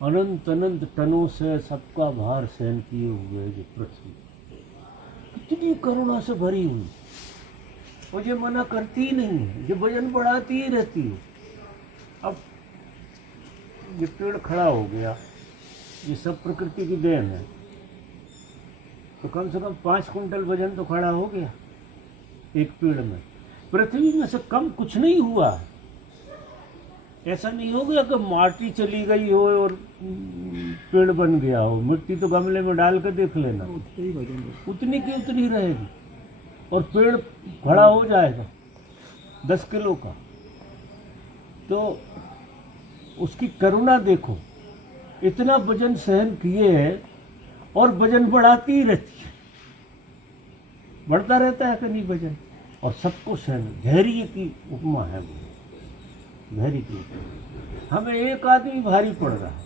अनंत अनंत टनों से सबका भार सहन किए हुए जो पृथ्वी कितनी करुणा से भरी हुई, और ये मना करती ही नहीं है, ये वजन बढ़ाती ही रहती है। अब ये पेड़ खड़ा हो गया, ये सब प्रकृति की देन है, तो कम से कम 5 कुंटल वजन तो खड़ा हो गया एक पेड़ में। पृथ्वी में से कम कुछ नहीं हुआ। ऐसा नहीं हो गया कि माटी चली गई हो और पेड़ बन गया हो। मिट्टी तो गमले में डाल कर देख लेना, उतनी की उतनी रहेगी, और पेड़ खड़ा हो जाएगा 10 किलो का। तो उसकी करुणा देखो, इतना वजन सहन किए है और वजन बढ़ाती ही रहती है, बढ़ता रहता है कहीं वजन, और सबको सहन। धैर्य की उपमा है वो, धैर्य की उपमा। हमें एक आदमी भारी पड़ रहा है,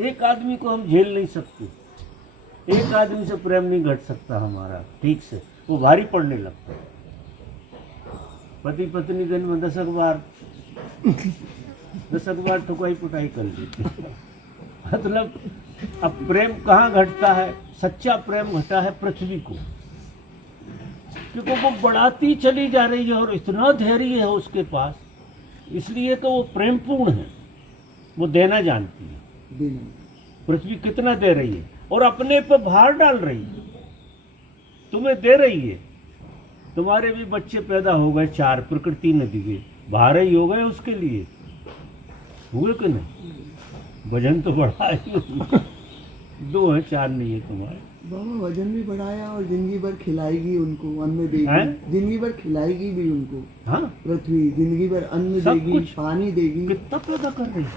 एक आदमी को हम झेल नहीं सकते, एक आदमी से प्रेम नहीं घट सकता हमारा ठीक से, वो भारी पड़ने लगता है। पति पत्नी दिन में 10 बार ठुकाई पुटाई कर लेते। मतलब अब प्रेम कहाँ घटता है? सच्चा प्रेम घटा है पृथ्वी को, क्योंकि वो बढ़ाती चली जा रही है और इतना धैर्य है उसके पास, इसलिए तो वो प्रेमपूर्ण है, वो देना जानती है। पृथ्वी कितना दे रही है और अपने पर भार डाल रही है, तुम्हें दे रही है। तुम्हारे भी बच्चे पैदा हो गए 4, प्रकृति ने दिए, भार ही हो गए उसके लिए, हुए कि नहीं? वजन तो बढ़ा ही 2 है, 4 नहीं है तुम्हारे। बाबा वजन भी बढ़ाया और जिंदगी भर खिलाएगी उनको, अन्न देगी, जिंदगी भर खिलाएगी भी उनको। हाँ, पृथ्वी जिंदगी भर अन्न देगी, पानी देगी। कितना पैदा कर रही है,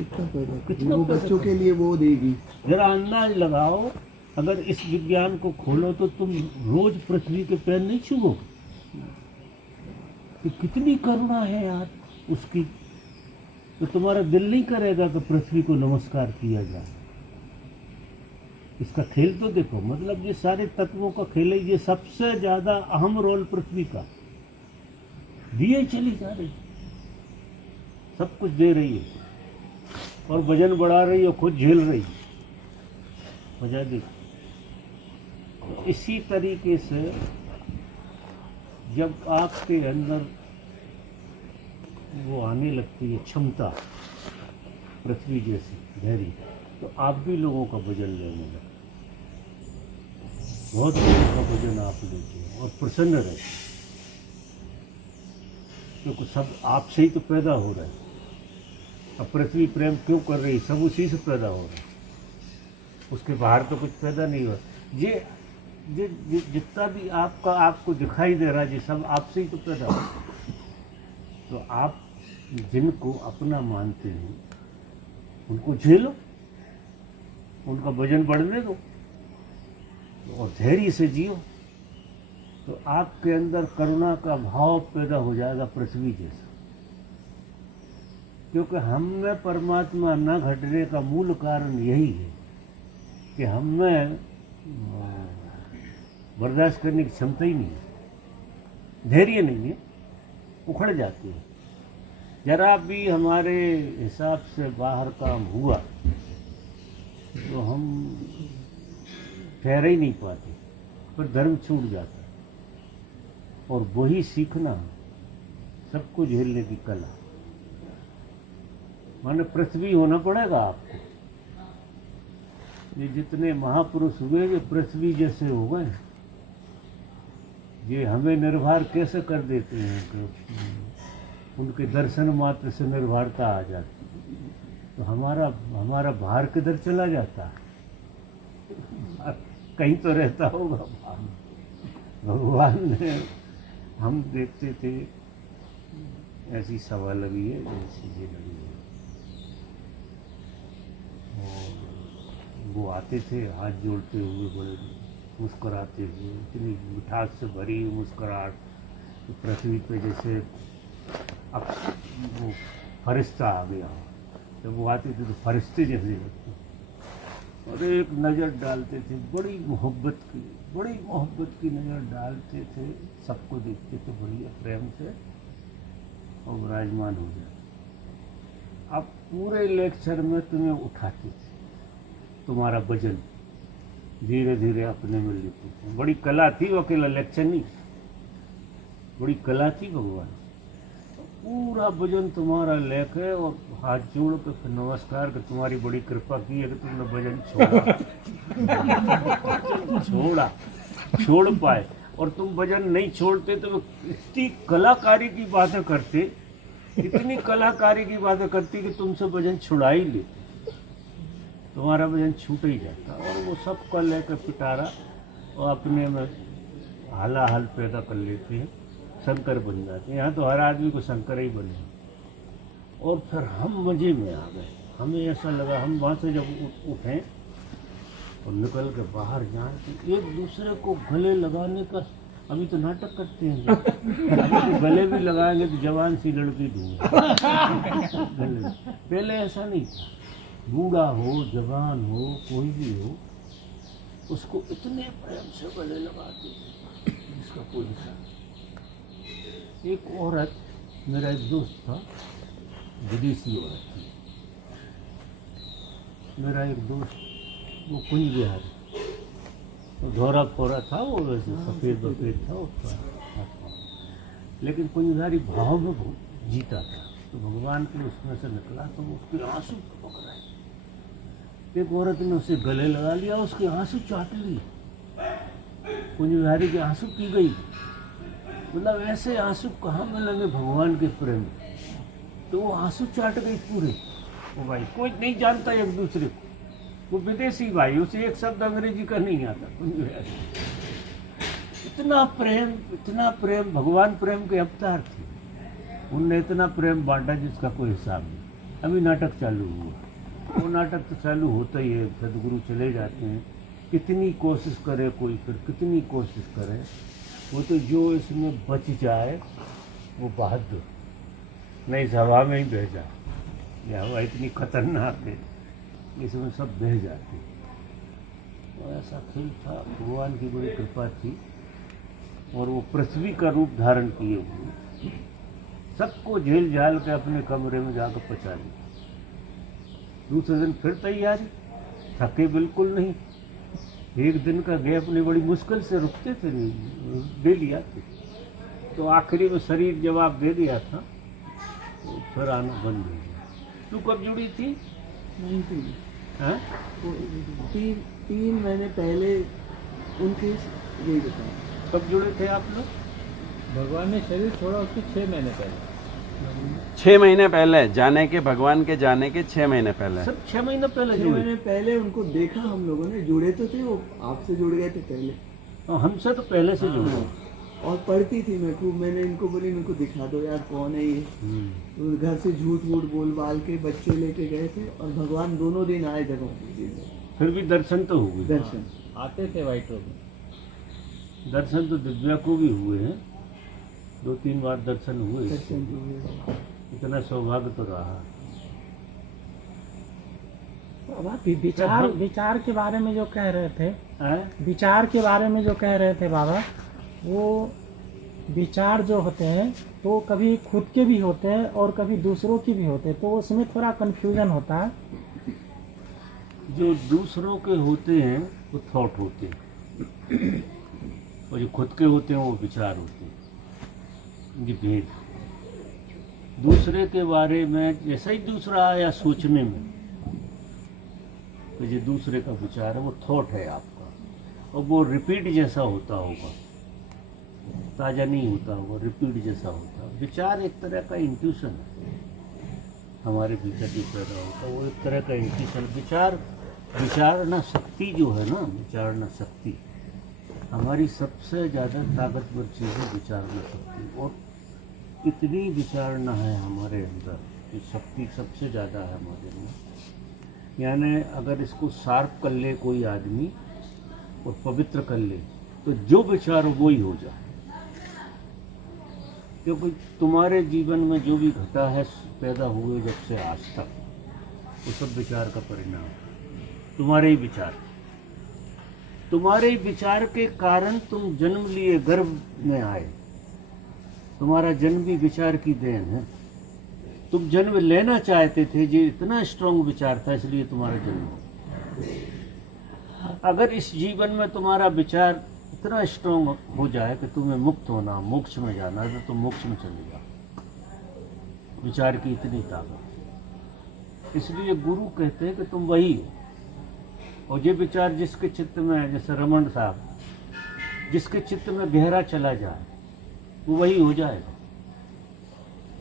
कितना वो बच्चों के लिए वो देगी। जरा अंदाज लगाओ, अगर इस विज्ञान को खोलो तो तुम रोज पृथ्वी के पैर नहीं छूओगे। तो कितनी करुणा है यार उसकी, तो तुम्हारा दिल नहीं करेगा कि पृथ्वी को नमस्कार किया जाए। इसका खेल तो देखो, मतलब ये सारे तत्वों का खेल है, ये सबसे ज्यादा अहम रोल पृथ्वी का दिए चली जा रही, सब कुछ दे रही है और वजन बढ़ा रही है, खुद झेल रही है। वजह देख, इसी तरीके से जब आपके अंदर वो आने लगती है क्षमता पृथ्वी जैसी धैर्य, तो आप भी लोगों का वजन लेने लगते, बहुत लोगों का वजन आप लेते हैं और प्रसन्न रहते हैं, क्योंकि सब आपसे ही तो पैदा हो रहा है। अब पृथ्वी प्रेम क्यों कर रही, सब उसी से पैदा हो रहा है, उसके बाहर तो कुछ पैदा नहीं हुआ। ये जितना भी आपको दिखाई दे रहा है, ये सब आपसे ही तो पैदा हो रहा है। तो आप जिनको अपना मानते हैं उनको झेलो, उनका वजन बढ़ने दो और धैर्य से जियो, तो आपके अंदर करुणा का भाव पैदा हो जाएगा पृथ्वी जैसा। क्योंकि हम में परमात्मा न घटने का मूल कारण यही है कि हम में बर्दाश्त करने की क्षमता ही नहीं है, धैर्य नहीं है, उखड़ जाती है। जरा भी हमारे हिसाब से बाहर काम हुआ तो हम ठहर ही नहीं पाते, पर धर्म छूट जाता है। और वही सीखना सबको झेलने की कला, माने पृथ्वी होना पड़ेगा आपको। ये जितने महापुरुष हुए वे पृथ्वी जैसे हो गए, ये हमें निर्भर कैसे कर देते हैं कि उनके दर्शन मात्र से निर्भरता आ जाती, तो हमारा भार किधर चला जाता है, कहीं तो रहता होगा भार। भगवान ने, हम देखते थे ऐसी सभा लगी है, ऐसी चीजें लगी है, और वो आते थे हाथ जोड़ते हुए, बड़े मुस्कुराते हुए, इतनी मिठास से भरी मुस्कुराहट, तो पृथ्वी पे जैसे अब वो फरिश्ता आ गया। जब वो आते थे तो फरिश्ते जैसे लगते, और एक नज़र डालते थे बड़ी मोहब्बत की नज़र डालते थे, सबको देखते थे बढ़िया प्रेम से और विराजमान हो जाते। अब पूरे लेक्चर में तुम्हें उठाते थे, तुम्हारा वजन धीरे धीरे अपने में लेते थे। बड़ी कला थी, वो अकेला लेक्चर नहीं, बड़ी कला थी भगवान। पूरा वजन तुम्हारा लेके और हाथ जोड़ के फिर नमस्कार कि तुम्हारी बड़ी कृपा की है कि तुमने वजन छोड़ पाए। और तुम वजन नहीं छोड़ते तो इतनी कलाकारी की बातें करते, इतनी कलाकारी की बातें करती कि तुमसे वजन छुड़ा ही लेते, तुम्हारा वजन छूट ही जाता। और वो सब कर लेकर पिटारा और अपने में हालाहाल पैदा कर लेते हैं, शंकर बन जाते हैं। यहाँ तो हर आदमी को शंकर ही बने। और फिर हम मजे में आ गए, हमें ऐसा लगा हम वहाँ से जब उठें और निकल के बाहर जाएं तो एक दूसरे को गले लगाने का, अभी तो नाटक करते हैं, अभी तो गले भी लगाएंगे तो जवान सी लड़की ढूंढ। पहले ऐसा नहीं था, बूढ़ा हो जवान हो कोई भी हो, उसको इतने प्रेम से गले लगाते थे जिसका कोई हिसाब। एक औरत, मेरा एक दोस्त था, विदेशी औरत थी, मेरा एक दोस्त, वो कुंज बिहारी, वो धोरा फोरा था, वो वैसे सफ़ेद था उसका, लेकिन कुंज बिहारी भाव में बहुत जीता था। तो भगवान के उसमें से निकला तो उसके आंसू टपक रहे। एक औरत ने उसे गले लगा लिया, उसके आंसू चाट लिए, कुंज बिहारी के आंसू पी गई। मतलब ऐसे आंसू कहाँ मिलेंगे भगवान के प्रेम, तो वो आंसू चाट गई पूरे। वो भाई कोई नहीं जानता एक दूसरे को, वो विदेशी भाई, उसे एक शब्द अंग्रेजी का नहीं आता। इतना प्रेम, भगवान प्रेम के अवतार थे, उनने इतना प्रेम बांटा जिसका कोई हिसाब नहीं। अभी नाटक चालू हुआ, वो नाटक तो चालू होता ही है, सदगुरु चले जाते हैं, कितनी कोशिश करे कोई, फिर कितनी कोशिश करे, वो तो जो इसमें बच जाए वो बहादुर, नहीं हवा में ही बह जा, यह हवा इतनी खतरनाक है, इसमें सब बह जाते। तो ऐसा खेल था, भगवान की बड़ी कृपा थी। और वो पृथ्वी का रूप धारण किए हुए सबको झेल झाल के अपने कमरे में जाकर पचा दिया। दूसरे दिन फिर तैयारी, थके बिल्कुल नहीं, एक दिन का गैप नहीं, बड़ी मुश्किल से रुकते थे, दे लिया थे। तो आखिरी में शरीर जवाब दे दिया था, तो फिर आना बंद हो गया। तू कब जुड़ी थी? नहीं थी हाँ? 3 महीने पहले उनके यही बताया। कब जुड़े थे आप लोग? भगवान ने शरीर छोड़ा उसके 6 महीने पहले। 6 महीने पहले जाने के, भगवान के जाने के 6 महीने पहले। सब 6 महीने पहले 6 जुड़े। महीने पहले उनको देखा हम लोगों ने, जुड़े तो थे वो, आपसे जुड़ गए थे पहले। हाँ, हमसे तो पहले से जुड़े। और पढ़ती थी मैं खूब, मैंने इनको बोली मेरे को दिखा दो यार कौन है ये। तो घर से झूठ वूठ बोल बाल के बच्चे लेके गए थे, और भगवान दोनों दिन आए जगह फिर भी दर्शन तो हुए। दर्शन। आते थे वाइट रोड में। दर्शन तो दिव्या को भी हुए हैं, 2-3 बार दर्शन हुए। दर्शन जो हुए। इतना सौभाग्य तो रहा। बाबा विचार के बारे में जो कह रहे थे, हैं? विचार के बारे में जो कह रहे थे बाबा, वो विचार जो होते हैं तो कभी खुद के भी होते हैं और कभी दूसरों के भी होते हैं, तो उसमें थोड़ा कंफ्यूजन होता है। जो दूसरों के होते हैं वो थॉट होते हैं, और जो खुद के होते हैं वो विचार होते हैं। ये भेद। दूसरे के बारे में जैसा ही दूसरा आया सोचने में, तो जो दूसरे का विचार है वो थॉट है आपका, और वो रिपीट जैसा होता होगा, ताज़ा नहीं होता होगा, रिपीट जैसा होता है। विचार एक तरह का इंट्यूशन है, हमारे भीतर जो पैदा होता है वो एक तरह का इंट्यूशन। विचारना शक्ति जो है ना, विचारना शक्ति हमारी सबसे ज़्यादा ताकतवर चीज़ है, विचारना शक्ति। और कितनी विचारना है हमारे अंदर, ये शक्ति सबसे ज़्यादा है हमारे अंदर। यानी अगर इसको शार्प कर ले कोई आदमी और पवित्र कर ले, तो जो विचार हो वो ही हो जाए। क्योंकि तुम्हारे जीवन में जो भी घटा है पैदा हुए जब से आज तक, वो सब विचार का परिणाम है। तुम्हारे ही विचार, तुम्हारे ही विचार के कारण तुम जन्म लिए, गर्भ में आए। तुम्हारा जन्म भी विचार की देन है। तुम जन्म लेना चाहते थे, जो इतना स्ट्रांग विचार था, इसलिए तुम्हारा जन्म हो। अगर इस जीवन में तुम्हारा विचार इतना स्ट्रांग हो जाए कि तुम्हें मुक्त होना, मोक्ष में जाना है, तो तुम मोक्ष में चले जाओ। विचार की इतनी ताकत। इसलिए गुरु कहते हैं कि तुम वही हो। और ये विचार जिसके चित्त में है, जैसे रमन साहब, जिसके चित्त में गहरा चला जाए वो वही हो जाएगा।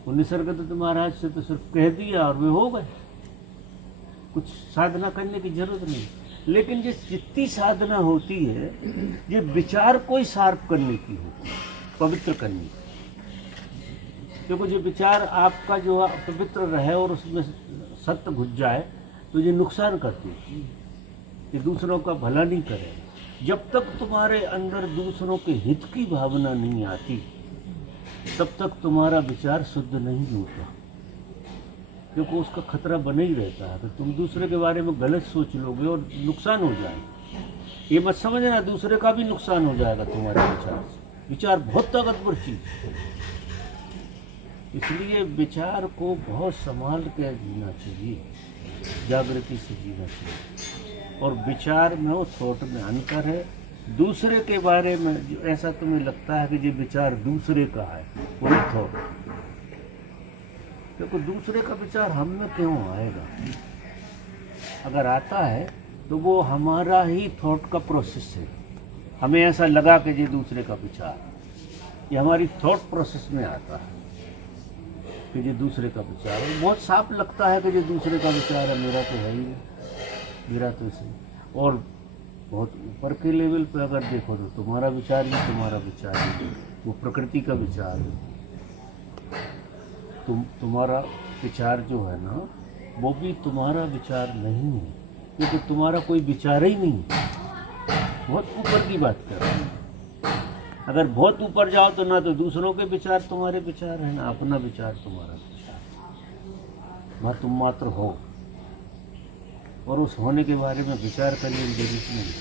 वो निसर्गदत्त महाराज से तो सिर्फ कह दिया और वे हो गए, कुछ साधना करने की जरूरत नहीं। लेकिन जो चित्ती साधना होती है, ये विचार को ही शार्प करने की होती है, पवित्र करने की। क्योंकि जो विचार आपका जो पवित्र रहे और उसमें सत्य घुस जाए, तो ये नुकसान करती है, ये दूसरों का भला नहीं करेगा। जब तक तुम्हारे अंदर दूसरों के हित की भावना नहीं आती, तब तक तुम्हारा विचार शुद्ध नहीं होता। क्योंकि उसका खतरा बना ही रहता है कि तुम दूसरे के बारे में गलत सोच लोगे और नुकसान हो जाएगा। ये मत समझना दूसरे का भी नुकसान हो जाएगा तुम्हारे विचार से। विचार बहुत ताकतवर चीज है, इसलिए विचार को बहुत संभाल कर जीना चाहिए, जागृति से जीना चाहिए। और विचार में और थॉट में अंतर है। दूसरे के बारे में जो ऐसा तुम्हें लगता है कि ये विचार दूसरे का है, वही थॉट। देखो दूसरे का विचार हम में क्यों आएगा? अगर आता है तो वो हमारा ही थॉट का प्रोसेस है। हमें ऐसा लगा कि ये दूसरे का विचार, ये हमारी थॉट प्रोसेस में आता है कि ये दूसरे का विचार है। बहुत साफ लगता है कि ये दूसरे का विचार है, मेरा तो है ही नहीं, मेरा तो इसे। और बहुत ऊपर के लेवल पे अगर देखो तो तुम्हारा विचार ही तुम्हारा विचार है, वो प्रकृति का विचार है। तुम्हारा विचार जो है ना, वो भी तुम्हारा विचार नहीं है, क्योंकि तुम्हारा कोई विचार ही नहीं है। बहुत ऊपर की बात कर रहे हैं। अगर बहुत ऊपर जाओ तो ना तो दूसरों के विचार तुम्हारे विचार है, ना अपना विचार तुम्हारा विचार। वहाँ तुम मात्र हो, और उस होने के बारे में विचार करने की जरूरत नहीं,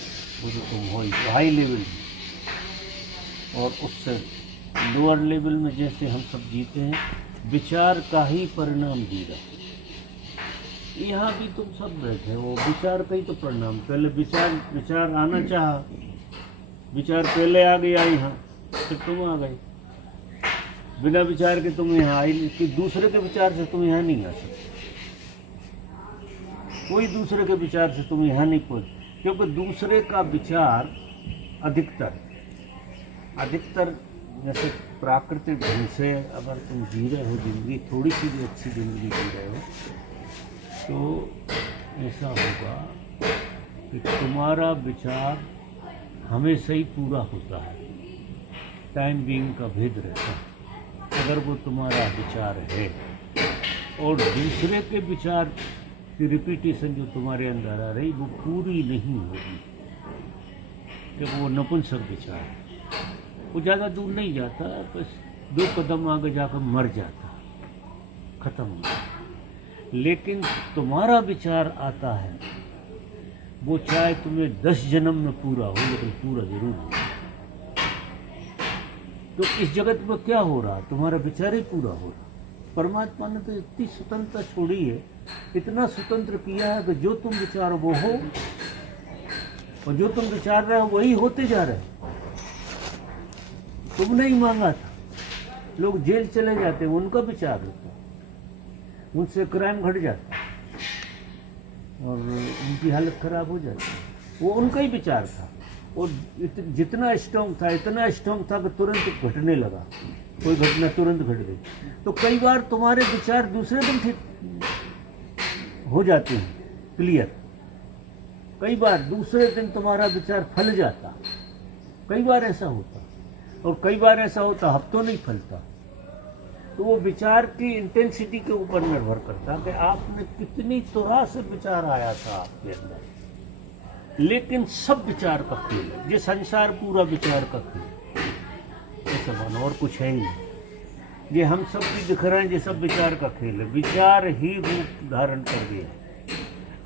वो तो तुम हो ही हाई लेवल में। और उससे लोअर लेवल में जैसे हम सब जीते हैं, विचार का ही परिणाम जीना। यहाँ भी तुम सब बैठे हो, विचार का ही तो परिणाम। पहले विचार आना चाहा, विचार पहले आ गया यहाँ, फिर तुम आ गए। बिना विचार के तुम यहाँ आई नहीं, कि दूसरे के विचार से तुम यहाँ नहीं आ सकते। कोई दूसरे के विचार से तुम यहाँ नहीं पहुँच, क्योंकि दूसरे का विचार अधिकतर जैसे प्राकृतिक ढंग से अगर तुम जी रहे हो जिंदगी, थोड़ी सी भी अच्छी जिंदगी जी रहे हो, तो ऐसा होगा कि तुम्हारा विचार हमेशा ही पूरा होता है, टाइम बीइंग का भेद रहता है। अगर वो तुम्हारा विचार है और दूसरे के विचार की रिपीटेशन जो तुम्हारे अंदर आ रही वो पूरी नहीं होगी, क्योंकि वो नपुंसक विचार है, वो ज़्यादा दूर नहीं जाता, बस 2 कदम आगे जाकर मर जाता, खत्म हो जाता। लेकिन तुम्हारा विचार आता है, वो चाहे तुम्हें 10 जन्म में पूरा हो, लेकिन पूरा जरूर हो। तो इस जगत में क्या हो रहा, तुम्हारा विचार ही पूरा हो रहा। परमात्मा ने तो इतनी स्वतंत्रता छोड़ी है, इतना स्वतंत्र किया है कि जो तुम विचारो वो हो, और जो तुम विचार रहे हो वही होते जा रहे हो। तुमने ही मांगा था, लोग जेल चले जाते हैं, उनका विचार होता, उनसे क्राइम घट जाता और उनकी हालत खराब हो जाती, वो उनका ही विचार था। और जितना स्ट्रॉन्ग था, इतना स्ट्रॉन्ग था कि तुरंत घटने लगा, कोई घटना तुरंत घट गई। तो कई बार तुम्हारे विचार दूसरे दिन ठीक हो जाते हैं, क्लियर। कई बार दूसरे दिन तुम्हारा विचार फल जाता, कई बार ऐसा होता, और कई बार ऐसा होता हफ्तों नहीं फलता। तो वो विचार की इंटेंसिटी के ऊपर निर्भर करता कि आपने कितनी तरह से विचार आया था आपके अंदर। लेकिन सब विचार का खेल है, ये संसार पूरा विचार का खेल, ऐसा मानो, और कुछ है ही नहीं। ये हम सब भी दिख रहे हैं, ये सब विचार का खेल है। विचार ही रूप धारण कर गया है।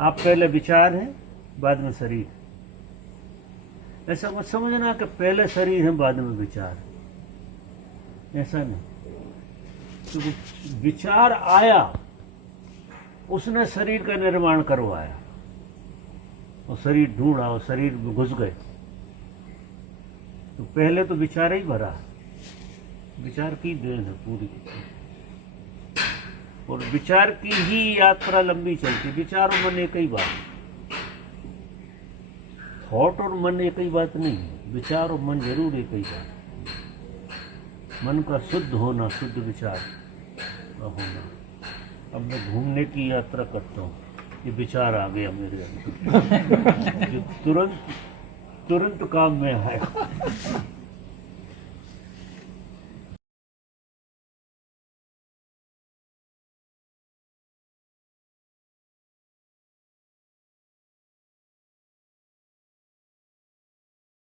आप पहले विचार हैं, बाद में शरीर। ऐसा मत समझना कि पहले शरीर है बाद में विचार, ऐसा नहीं। तो विचार आया, उसने शरीर का निर्माण करवाया, और शरीर ढूंढा और शरीर में घुस गए। तो पहले तो विचार ही भरा, विचार की देन है पूरी, और विचार की ही यात्रा लंबी चलती। विचार और मन एक ही बात, थॉट और मन एक ही बात नहीं है, विचार और मन जरूर एक ही बात। मन का शुद्ध होना, शुद्ध विचार का होना। अब मैं घूमने की यात्रा करता हूँ, ये विचार आ गया मेरे अंदर जो तुरंत काम में आया।